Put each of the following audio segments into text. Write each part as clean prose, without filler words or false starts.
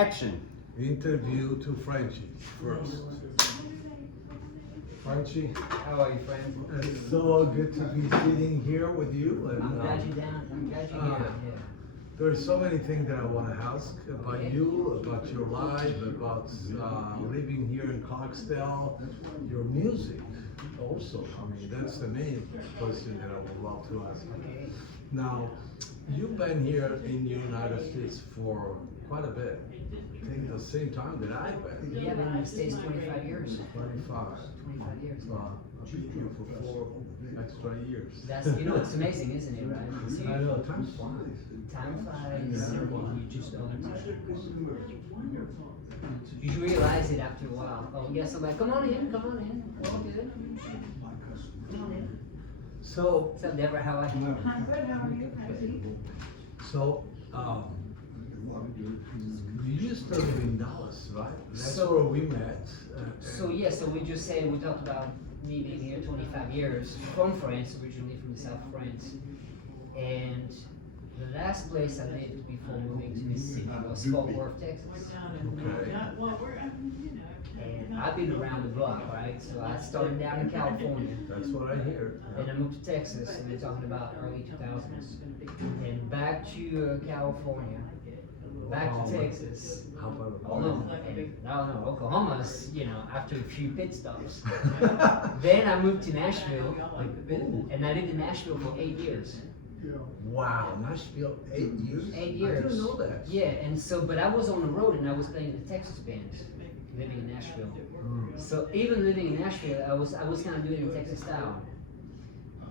Action. Interview to Frenchie first. Frenchie, How are you, friend? it's so good to be sitting here with you. And, I'm glad you're down. I'm glad you're here. Yeah. there's so many things that I want to ask about you, about your life, about living here in Clarksdale, your music also. I mean, that's the main question that I would love to ask. Okay. Now, you've been here in the United States for quite a bit. I think the same time that I've been. Yeah, I've been in the States 25 years. 25. 25 years. I've been here for 4 extra years. That's, it's amazing, isn't it, right? See, I know, time flies. time flies, you just don't. You realize it after a while. Oh, yes, I'm like, come on in, we're all good. Come on in. So, So, Deborah, how are you? I'm good, how are you, Frenchie? so, you used to live in Dallas, right? That's So- where we met. So we just said, we talked about me being here 25 years, from France, originally from the south of France. And the last place I lived before moving to Mississippi was Fort Worth, Texas. Okay. And I've been around the block, right? So I started down in California, That's what I hear. then I moved to Texas, and we're talking about early 2000s. And back to California, back to Texas. How about Oh no, no, Oklahoma's, after a few pit stops. Then I moved to Nashville, and I lived in Nashville for 8 years. Wow, Nashville, 8 years? 8 years. I didn't know that. Yeah, and so, but I was on the road and I was playing in the Texas bands, living in Nashville. So even living in Nashville, I was kind of doing it in Texas style.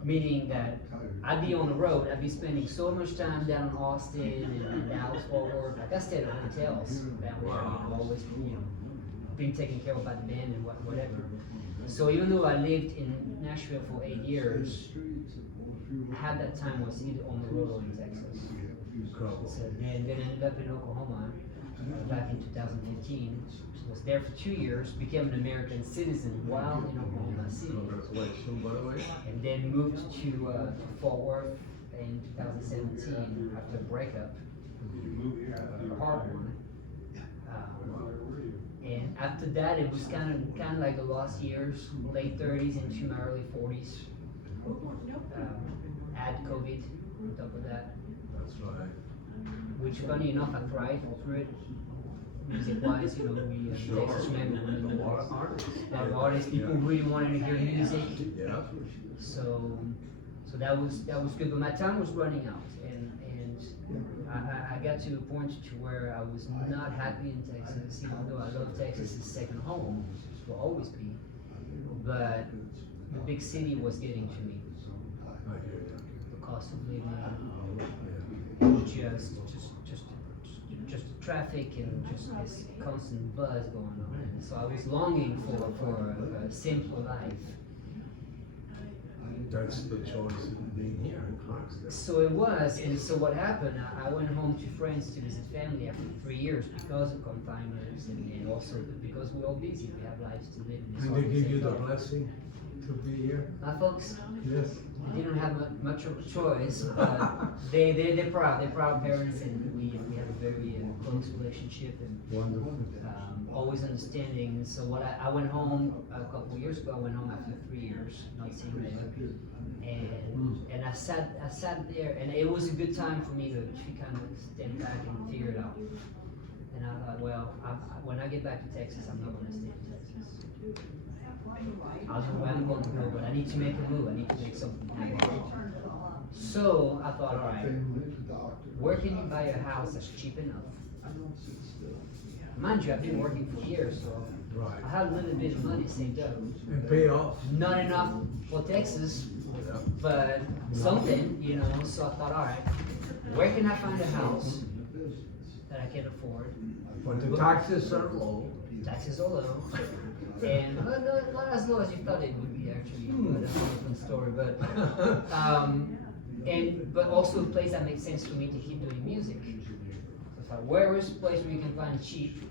Meaning that I'd be on the road, I'd be spending so much time down in Austin and Dallas, Fort Worth. Like I stayed at hotels down there. I've always, been taken care of by the band and whatever. So even though I lived in Nashville for 8 years, half that time was either on the road or in Texas. So then ended up in Oklahoma back in 2015. Was there for 2 years, became an American citizen while in Oklahoma City. Congratulations, by the way. And then moved to Fort Worth in 2017 after a breakup, a hard one. And after that, it was kind of like the last years, late 30s into my early 40s. Add COVID on top of that, That's right. which funny enough, I thrived through it. Music-wise, we Texas remember A lot of artists. a lot of artists, people really wanted to hear music. Yeah. So that was good, but my time was running out, and I got to a point to where I was not happy in Texas, even though I love Texas as second home, will always be. But the big city was getting to me. I hear you. The cost of living, just traffic and just this constant buzz going on. And so I was longing for a simpler life. That's the choice of being here in Clarksdale. So it was, and so what happened, I went home to France to visit family after 3 years because of confinements and also because we're all busy, we have lives to live. Did they give you the blessing to be here? My folks, Yes. they didn't have much of a choice, but they're proud parents, and we have a very close relationship and Wonderful. always understanding. And so I went home a couple of years ago. I went home after 3 years, not seeing them, and I sat there, and it was a good time for me to kind of stand back and figure it out. And I thought, well, when I get back to Texas, I'm not going to stay in Texas. I don't know where I'm going to go, but I need to make a move. I need to make something happen. So I thought, all right, where can you buy a house that's cheap enough? Mind you, I've been working for years, so Right. I had a little bit of money saved up. And pay off. Not enough for Texas, Yeah. but something, So I thought, all right, where can I find a house that I can afford? But the taxes are low. Taxes are low, and not as low as you thought it would be actually. But that's a different story. But but also a place that makes sense for me to keep doing music. So I thought, where is a place where you can find cheap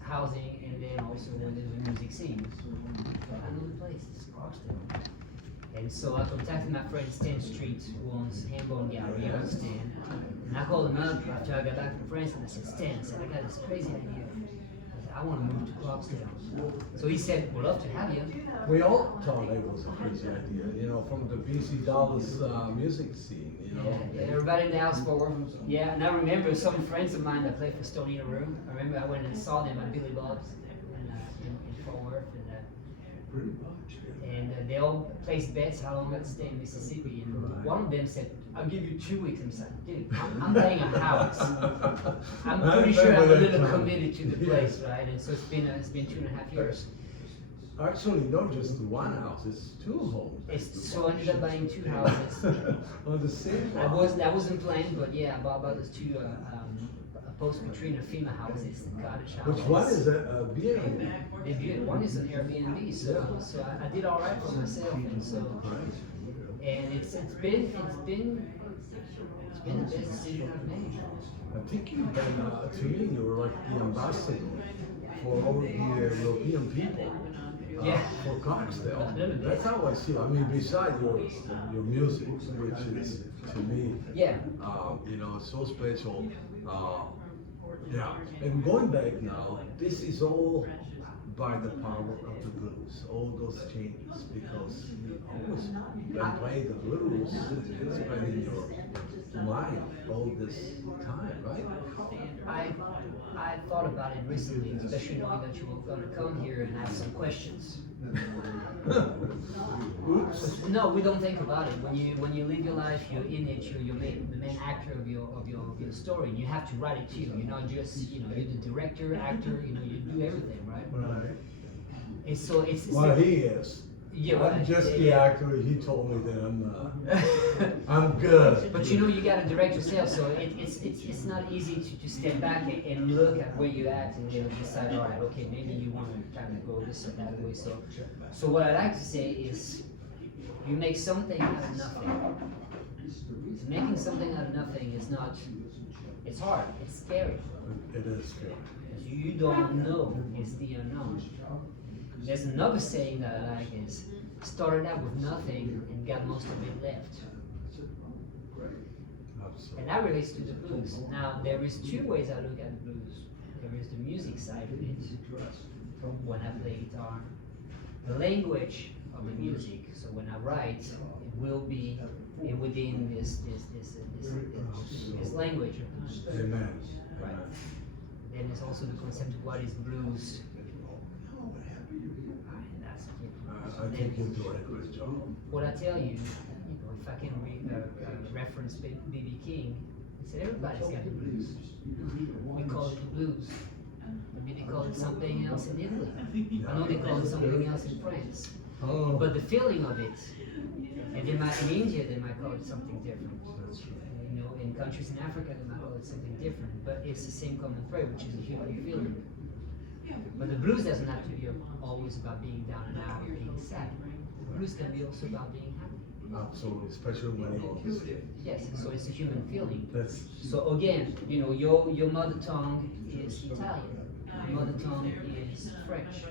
housing, and then also where there's a music scene? So I know the place. It's Clarksdale. And so I contacted my friend Stan Street, who owns Hambone Gallery. I was Stan. And I called him up after I got back from France and I said, Stan, I said, I got this crazy idea. I said, I want to move to Clarksdale. So he said, we'd love to have you. We all thought it was a crazy idea, you know, from the BC Dallas music scene, you know. Yeah, everybody in the house for yeah, and I remember some friends of mine that played for Stony in a Room. I remember I went and saw them at Billy Bob's in Fort Worth, and they all placed bets how long I'd stay in Mississippi. And one of them said, "I'll give you 2 weeks." I'm like, "Dude, I'm playing a house. I'm pretty sure I'm a little committed to the place, right?" And so it's been 2.5 years. Actually, not just one house, it's 2 homes. So I ended up buying 2 houses. On the same I wasn't planning, but yeah, I bought those 2 post-Katrina FEMA houses, cottage houses. Which one is a B&B? One is an Airbnb, so I did all right for myself, and it's been the best decision I've made. I think you've been, to me, you were like the ambassador for all the European people. Yeah. For Clarksdale. That's how I see it. I mean, besides your music, which is to me, Yeah. You know, so special. Yeah. And going back now, this is all by the power of the blues. All those changes, because you always been playing the blues. It's been in your mind all this time, right? I thought about it recently, especially knowing that you were going to come here and ask some questions. Oops. No, we don't think about it. When you live your life, you're in it. You're the main actor of your story. And you have to write it too. You're not just you're the director, actor. You do everything, right? Right. And so it's Well, he is. yeah. I'm Well, just the actor. He told me that I'm good. But you got to direct yourself, so it's not easy to step back and look at where you're at and then decide, all right, okay, maybe you want to kind of go this or that way. So what I like to say is, you make something out of nothing. So making something out of nothing is not. It's hard. It's scary. It is scary. You don't know. It's the unknown. There's another saying that I like is, started out with nothing and got most of it left. Absolutely. And that relates to the blues. Now, there is 2 ways I look at the blues. There is the music side of it, when I play guitar. The language of the music, so when I write, it will be within this language of blues. Amen. Right. Then there's also the concept of what is blues. I think you do a great job. What I tell you, if I can reference B.B. King, he said everybody's got the blues. We call it the blues. Maybe they call it something else in Italy. I know they call it something else in France. Oh, But the feeling of it, and in India they might call it something different. that's right. In countries in Africa they might call it something different. But it's the same common thread, which is a human feeling. But the blues doesn't have to be always about being down and out or being sad. The blues can be also about being happy. Absolutely, especially when you're on the stage. Yes, so it's a human feeling. That's So again, your mother tongue is Italian. Your mother tongue is French.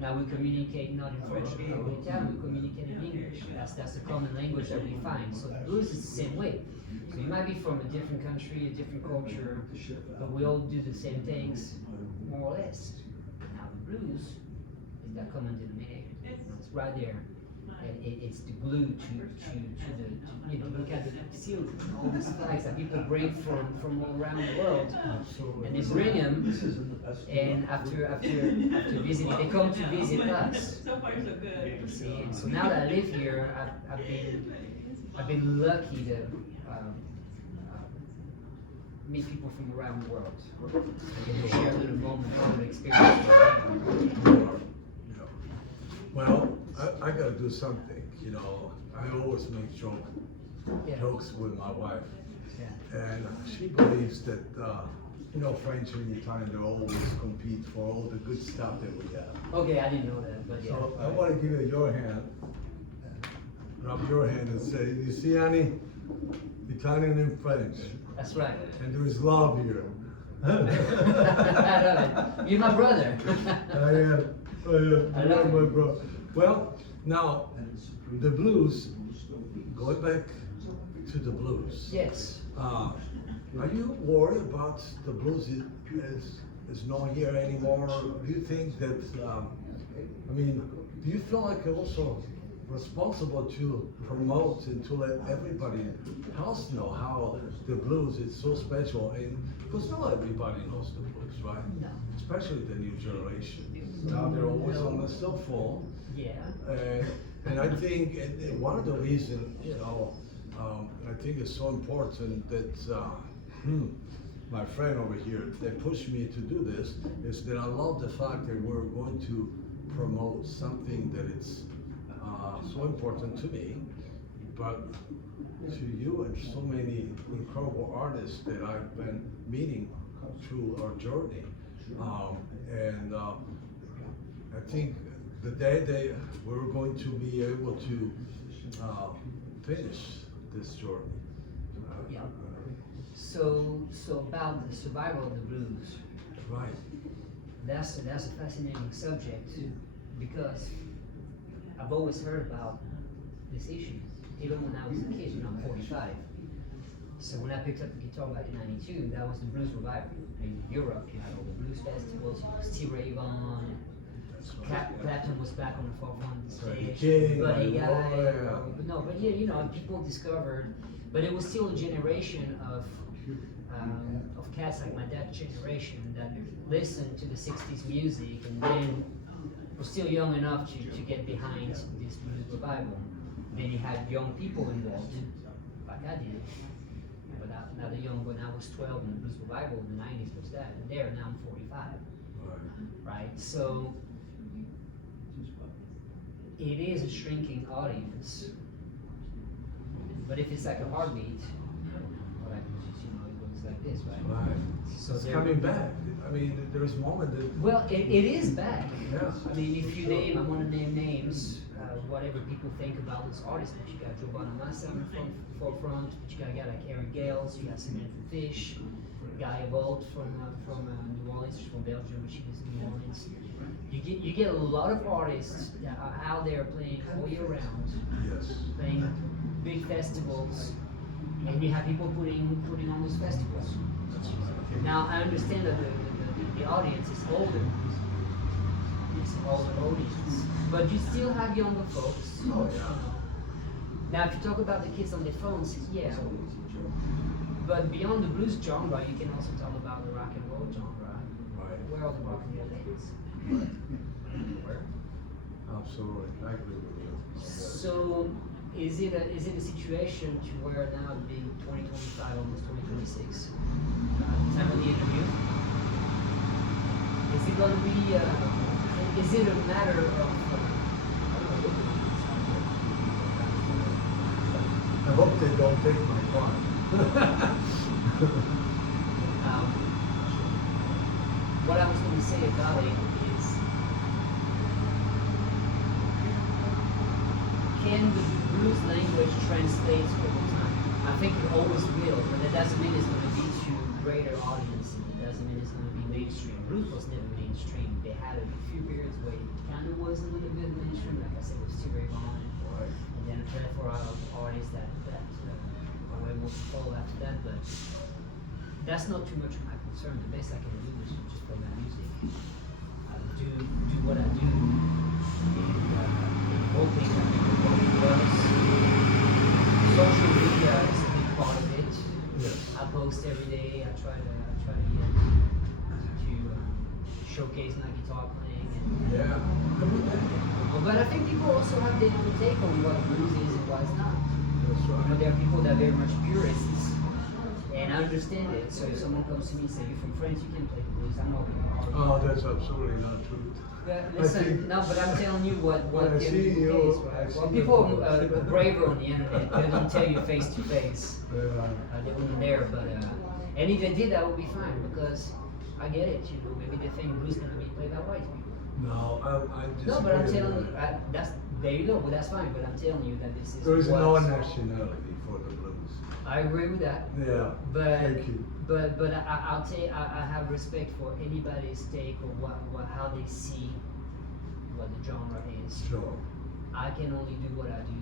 Now we communicate not in French or in Italian, we communicate in English. That's the common language that we find. So the blues is the same way. So you might be from a different country, a different culture, but we all do the same things, more or less. Now the blues is that common denominator. It's right there. And it's the glue to look at the Sciou, all these flags that people bring from all around the world, and they bring them, and after visiting, they come to visit us. So far, so good. See, and so now that I live here, I've been lucky to meet people from around the world, and share a little moment of experience. well, I gotta do something, I always make jokes with my wife. Yeah. And she believes that, French and Italian, they always compete for all the good stuff that we have. Okay, I didn't know that, but yeah. So I wanna give you your hand, rub your hand and say, you see, Annie, Italian and French, That's right. and there is love here. I love it. You're my brother. I am my brother. Well, Now, the blues, going back to the blues. Yes. Are you worried about the blues is not here anymore? Do you think that, I mean, do you feel like you're also responsible to promote and to let everybody else know how the blues is so special? And because not everybody knows the blues, right? No. Especially the new generation. Now they're always on the cell phone. Yeah. And I think one of the reasons, I think it's so important that my friend over here that pushed me to do this is that I love the fact that we're going to promote something that it's so important to me, but to you and so many incredible artists that I've been meeting through our journey. I think the day that we're going to be able to finish this journey. Yeah. So about the survival of the blues. Right. That's a fascinating subject because I've always heard about this issue, even when I was a kid. I'm 45. So when I picked up the guitar back in '92, that was the blues revival. In Europe, you had all the blues festivals, Steve Ray Vaughan, Clapton was back on the forefront of the stage, Buddy Guy. No, but yeah, people discovered, but it was still a generation of cats like my dad's generation that listened to the '60s music and then were still young enough to get behind this blues revival. Then you had young people involved, like I did. But now the young, when I was 12 and the blues revival in the '90s was that, and there now I'm 45. Right? So it is a shrinking audience. But if it's like a heartbeat, like, it goes like this, right? Right. So It's there- coming back. I mean, there's a moment that. Well, it is back. Yeah. I mean, if you name, I want to name names, whatever people think about this artist, but you got Joe Bonamassa in the forefront, but you got a guy like Aaron Gales, you got Samantha Fish, Guy Evolt from New Orleans, she's from Belgium, but she lives in New Orleans. You get a lot of artists that are out there playing all year round, Yes. playing big festivals, and you have people putting on those festivals. Now I understand that the audience is older. It's an older audience, but you still have younger folks. Oh yeah. Now, if you talk about the kids on their phones, yeah. But beyond the blues genre, you can also talk about the rock and roll genre. Right. Where are the rock and roll kids? Where? Absolutely. I agree with you. So, is it a situation to where now being 2025, almost 2026, time of the interview, is it going to be? Is it a matter of? I hope they don't take my car. What I was going to say about it is, can the blues language translate over time? I think it always will, but that doesn't mean it's going to be to greater audiences. It doesn't mean it's going to be mainstream. Blues was never mainstream. They had a few periods where it kind of was a little bit mainstream, like I said, with Steve Ray Vaughan, and then a plethora of artists that were able to follow after that. But that's not too much of my concern. The best I can do is just play my music, do what I do, and hoping that people will us. Social media is a big part of it. Yes. I post every day. I try to showcase my guitar playing. Yeah. But I think people also have their own take on what blues is and what it's not. That's You know, right. there are people that are very much purists, and I understand it. So if someone comes to me and says, "You're from France, you can play the blues," I'm not going to argue. Oh, that's absolutely not true. But I listen, think- no, but I'm telling you what When I the see you, is, I right? see Well, you- people are braver on the internet. They don't tell you face to face. Yeah. They weren't there, but and if they did, that would be fine because I get it. You know, maybe they think blues gonna be played by white people. No, I just. No, but I'm telling you, that's there you go. Well, that's fine. But I'm telling you that this is. There is what- no nationality for the blues. I agree with that. Yeah. But Thank you. but I'll tell you, I have respect for anybody's take or how they see what the genre is. Sure. I can only do what I do,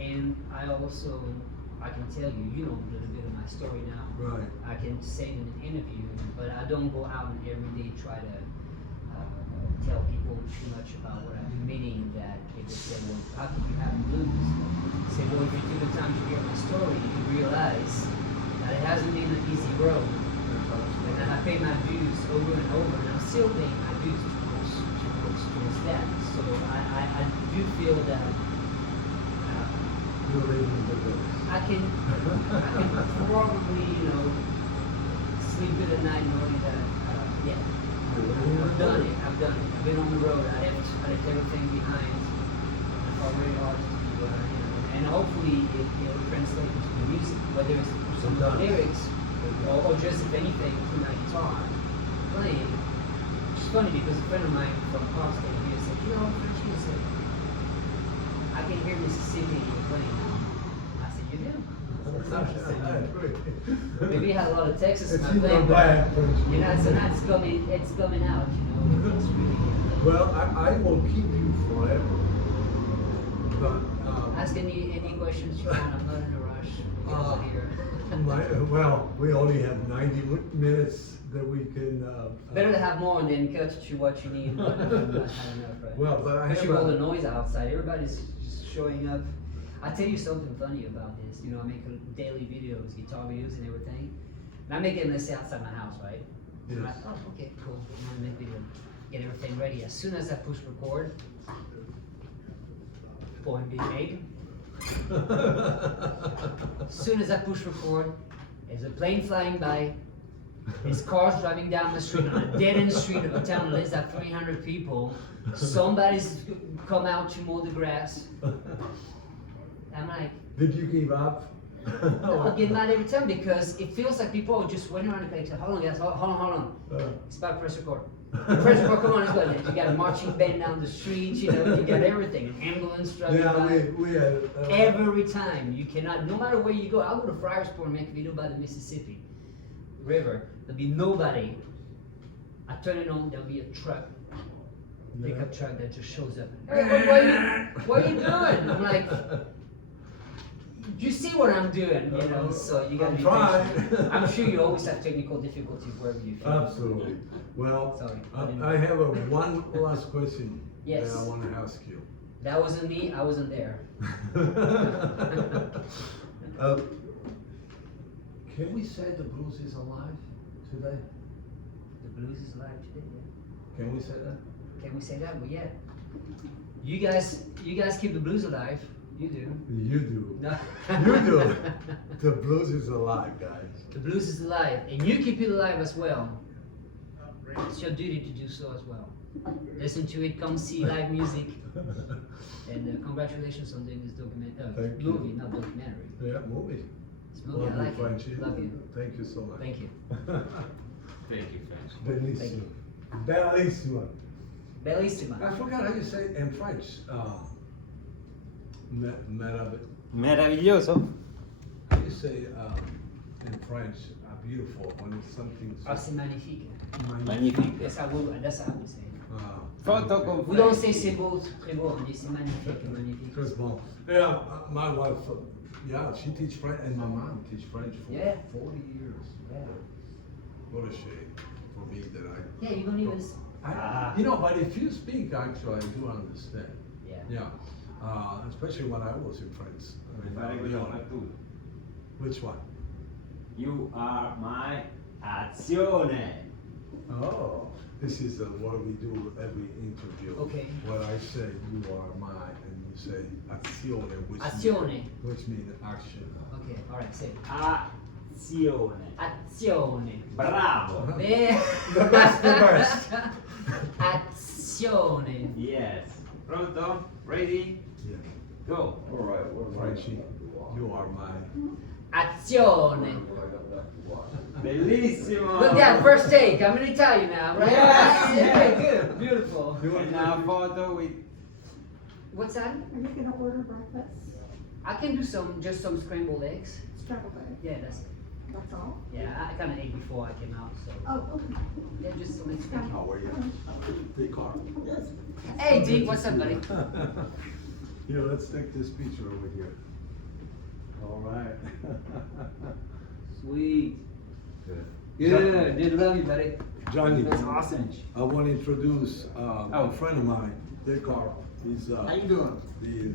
and I can tell you, you know a little bit of my story now. Right. I can say it in an interview, but I don't go out and every day try to tell people too much about what I'm meaning that they would say, well, how can you have blues? Say, well, if you took the time to hear my story, you realize that it hasn't been an easy road. And then I pay my dues over and over, and I'm still paying my dues towards that. So I do feel that You're living the best. I can probably, sleep good at night knowing that, yeah, I've done it. I've been on the road. I left everything behind. I fought very hard to be where I am. And hopefully it'll translate into the music, whether it's some of the lyrics or just, if anything, through my guitar playing. Which is funny because a friend of mine from Boston here said, Frenchie, said, I can hear Mississippi and you're playing now. I said, you do? Maybe I had a lot of Texas in my playing, but so now it's coming out, It's really good. Well, I will keep you forever. But Ask any questions you want. I'm not in a rush. You guys are here. well, we only have 90 minutes that we can. Better to have more and then cut to what you need. But not enough, right? Well, but I Especially have all the noise outside. Everybody's just showing up. I tell you something funny about this. I make daily videos, guitar videos, and everything. And I make them, let's say, outside my house, right? Yes. I'm like, oh, okay, cool. I'm gonna make video, get everything ready. As soon as I push record, point being made. As soon as I push record, there's a plane flying by. There's cars driving down the street on a dead-end street of a town that lives at 300 people. Somebody's come out to mow the grass. I'm like, Did you give up? no, I get mad every time because it feels like people are just waiting around the place. Hold on, guys, hold on. It's about press record. Press record, come on, let's go. You got a marching band down the street, you got everything. An ambulance driving by. we had. Every time, you cannot, no matter where you go. I'll go to Friarsport and make a video by the Mississippi River. There'll be nobody. I turn it on, there'll be a truck. Pickup truck that just shows up. Hey, what are you doing? I'm like, you see what I'm doing, so you gotta be patient. I'm sure you always have technical difficulties wherever you feel. Absolutely. Well, Sorry, I have one last question Yes. that I want to ask you. That wasn't me, I wasn't there. Can we say the blues is alive today? The blues is alive today, yeah. Can we say that? Can we say that? Well, yeah. You guys keep the blues alive. You do. You do. No. You do. The blues is alive, guys. The blues is alive, and you keep it alive as well. It's your duty to do so as well. Listen to it, come see live music, and congratulations on doing this Thank you. movie, not documentary. Yeah, movie. It's movie, Love I you, like Frenchie. it. Love you. Thank you so much. Thank you. Thank you, French. Bellissimo. Bellissimo. Bellissima. I forgot how you say it in French. Meraviglioso. How do you say in French beautiful when it's something so Ah, c'est magnifique. Magnifique. That's how we say it. Foto con We don't say French. c'est beau, très beau, on dit c'est magnifique, magnifique. Très bon. Yeah, my wife, she teach French, and my mom teach French for Yeah. 40 years. Yeah. What a shame for me that Yeah, you don't even. but if you speak, actually, I do understand. Yeah. Yeah, especially when I was in France. Fare quello come tu. Which one? You are my azione. Oh, this is what we do every interview. Okay. Where I say you are mine, and you say azione, Azione. which means action. Okay, alright, say it. Azione. Azione. Bravo. The best. Azione. Yes. Pronto? Ready? Yeah. Go. Frenchie, you are mine. Azione. Bellissimo. Look at first take. I'm in Italian now, right? Yes, Yeah, yes. good, beautiful. And now photo with What's that? Are you gonna order breakfast? I can do just some scrambled eggs. Scrambled eggs, Yeah, that's that's all? yeah. I kind of ate before I came out, so Oh, okay. yeah, just some eggs. How are you? Take car. Hey, Deke, what's up, buddy? Here, let's take this picture over here. All right. Sweet. Good. Good. Did love you, buddy. Johnny, That's awesome. I want to introduce a Oh. friend of mine, Dick Carl. He's How you doing? the